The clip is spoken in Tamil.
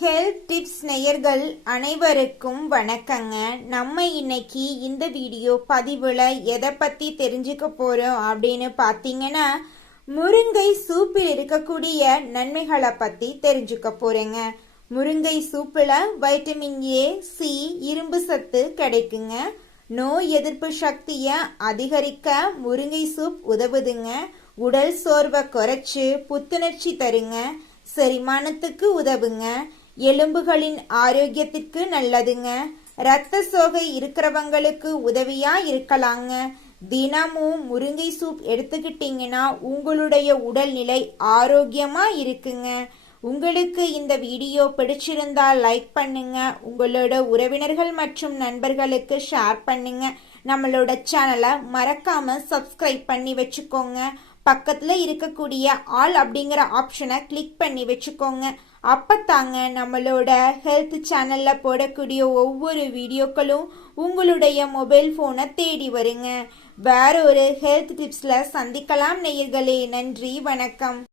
ஹெல்த் டிப்ஸ் நேயர்கள் அனைவருக்கும் வணக்கங்க. நம்ம இன்னைக்கு இந்த வீடியோ பதிவில் எதை பற்றி தெரிஞ்சுக்க போகிறோம் அப்படின்னு பார்த்தீங்கன்னா, முருங்கை சூப்பில் இருக்கக்கூடிய நன்மைகளை பற்றி தெரிஞ்சுக்க போகிறேங்க. முருங்கை சூப்பில் வைட்டமின் ஏ, சி, இரும்பு சத்து கிடைக்குங்க. நோய் எதிர்ப்பு சக்தியை அதிகரிக்க முருங்கை சூப் உதவுதுங்க. உடல் சோர்வை குறைச்சு புத்துணர்ச்சி தருங்க. செரிமானத்துக்கு உதவுங்க. எலும்புகளின் ஆரோக்கியத்திற்கு நல்லதுங்க. இரத்த சோகை இருக்கிறவங்களுக்கு உதவியா இருக்கலாங்க. தினமும் முருங்கை சூப் எடுத்துக்கிட்டீங்கன்னா உங்களுடைய உடல்நிலை ஆரோக்கியமா இருக்குங்க. உங்களுக்கு இந்த வீடியோ பிடிச்சிருந்தா லைக் பண்ணுங்க. உங்களோட உறவினர்கள் மற்றும் நண்பர்களுக்கு ஷேர் பண்ணுங்க. நம்மளோட சேனலை மறக்காம சப்ஸ்கிரைப் பண்ணி வச்சுக்கோங்க. பக்கத்துல இருக்கக்கூடிய ஆல் அப்படிங்கிற ஆப்ஷனை கிளிக் பண்ணி வச்சுக்கோங்க. அப்பத்தாங்க நம்மளோட ஹெல்த் சேனல்ல போடக்கூடிய ஒவ்வொரு வீடியோக்களும் உங்களுடைய மொபைல் போனை தேடி வருங்க. வேற ஒரு ஹெல்த் டிப்ஸ்ல சந்திக்கலாம் நேயர்களே. நன்றி, வணக்கம்.